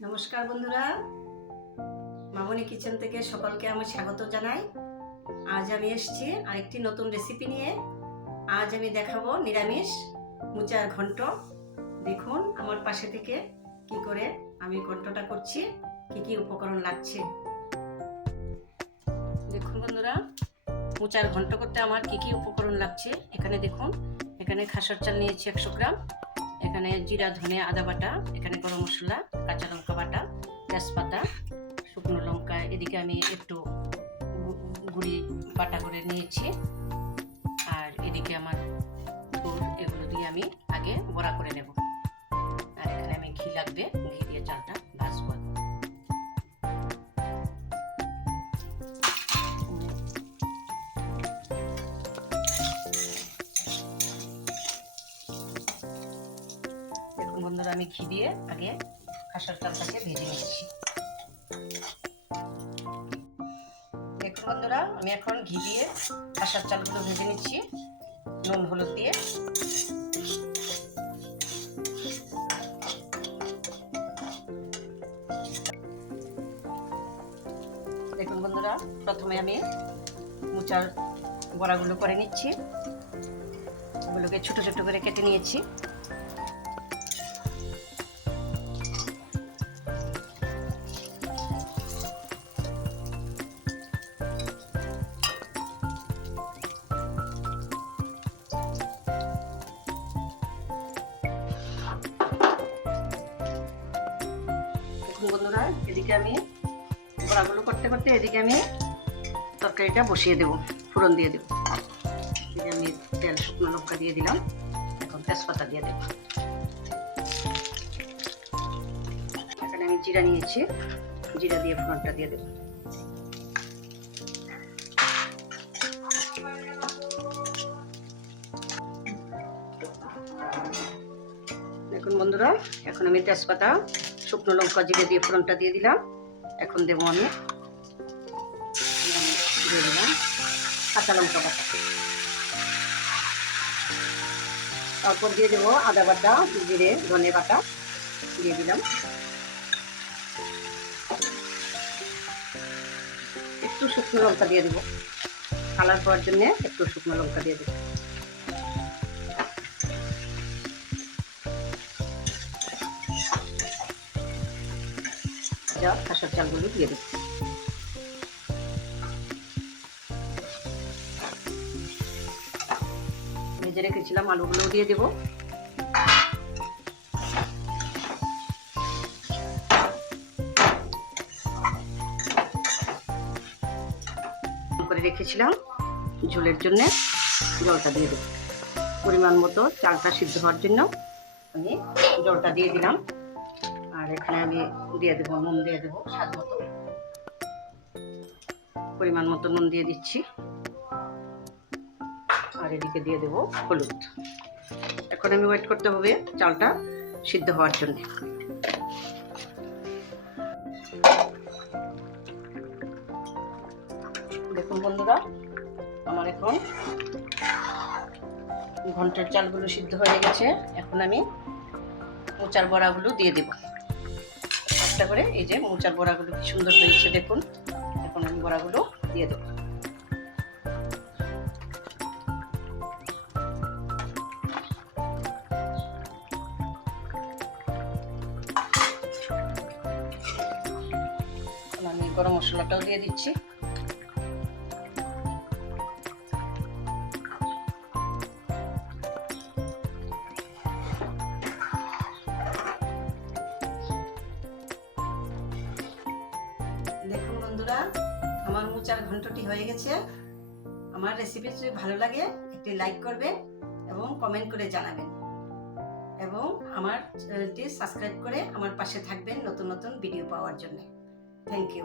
নমস্কার বন্ধুরা। মামনি কিচেন থেকে সকলকে আমি স্বাগত জানাই। আজ আমি এসেছি আরেকটি নতুন রেসিপি নিয়ে। আজ আমি দেখাবো নিরামিষ মুচার ঘন্ট। দেখুন আমার পাশে থেকে কি করে আমি ঘন্টটা করছি, কি কি উপকরণ লাগছে। দেখুন বন্ধুরা, মুচার ঘন্ট করতে আমার কি কি উপকরণ লাগছে? এখানে দেখুন, এখানে খাসর চাল নিয়েছি একশো গ্রাম। এখানে জিরা, ধনে, আদা বাটা, এখানে গরম মশলা, কাঁচা লঙ্কা বাটা, তেজপাতা, শুকনো লঙ্কা, এদিকে আমি একটু গুড়ি বাটা করে নিয়েছি। আর এদিকে আমার গুড়, এগুলো দিয়ে আমি আগে বড়া করে নেব। আর এখানে আমি ঘি লাগবে, ঘি দিয়ে চালটা বন্ধুরা আমি ঘি দিয়ে আগে খাসার চালটাকে ভেজে নিচ্ছি। দেখুন বন্ধুরা, আমি এখন ঘি দিয়ে খাসার চালগুলো ভেজে নিচ্ছি। নুন, হলুদ দিয়ে। দেখুন বন্ধুরা, প্রথমে আমি মোচার বড়াগুলো করে নিচ্ছি। ওগুলোকে ছোট ছোট করে কেটে নিয়েছি। দেখুন বন্ধুরা, এদিকে আমি বড়াগুলো করতে করতে এদিকে আমি তরকারিটা বসিয়ে দেবো, ফোড়ন দিয়ে দেবো। এদিকে আমি তেল, শুকনো লঙ্কা দিয়ে দিলাম, এখন তেজপাতা দিয়ে দেবো। এখানে আমি জিরা নিয়েছি, জিরা দিয়ে ফোড়নটা দিয়ে দেবো। দেখুন বন্ধুরা, এখন আমি তেজপাতা শুকনো লঙ্কা জিরে দিয়ে ফোড়নটা দিয়ে দিলাম। এখন দেবো আমি দিয়ে দিলাম কাঁচা লঙ্কা বাটা। তারপর দিয়ে দেবো আদা বাটা, জিরে, ধনে বাটা দিয়ে দিলাম। একটু শুকনো লঙ্কা দিয়ে দেবো। কালার পাওয়ার জন্য একটু শুকনো লঙ্কা দিয়ে দেবো যা খাসার চালগুলো দিয়ে দেবো ভেজে রেখেছিলাম আলুগুলো দিয়ে দেবো। করে রেখেছিলাম ঝোলের জন্য জলটা দিয়ে দেবো। পরিমাণ মতো চালটা সিদ্ধ হওয়ার জন্য আমি জলটা দিয়ে দিলাম। আর এখানে আমি দিয়ে দেবো, নুন দিয়ে দেবো, স্বাদ মতো। পরিমাণ মতো নুন দিয়ে দিচ্ছি। আর এদিকে দিয়ে দেবো হলুদ। এখন আমি ওয়েট করতে হবে চালটা সিদ্ধ হওয়ার জন্য। দেখুন বন্ধুরা, আমার এখন ঘণ্টার চালগুলো সিদ্ধ হয়ে গেছে। এখন আমি মোচার বড়াগুলো দিয়ে দেবো। একটা করে এই যে মোচার বড়াগুলো কি সুন্দর হয়েছে দেখুন। এখন আমি বড়াগুলো দিয়ে দেবো। আমি গরম মশলাটাও দিয়ে দিচ্ছি। মোচার ঘন্টটি হয়ে গেছে। আমার রেসিপি যদি ভালো লাগে, একটি লাইক করবে এবং কমেন্ট করে জানাবেন। এবং আমার চ্যানেলটি সাবস্ক্রাইব করে আমার পাশে থাকবেন নতুন নতুন ভিডিও পাওয়ার জন্য। Thank you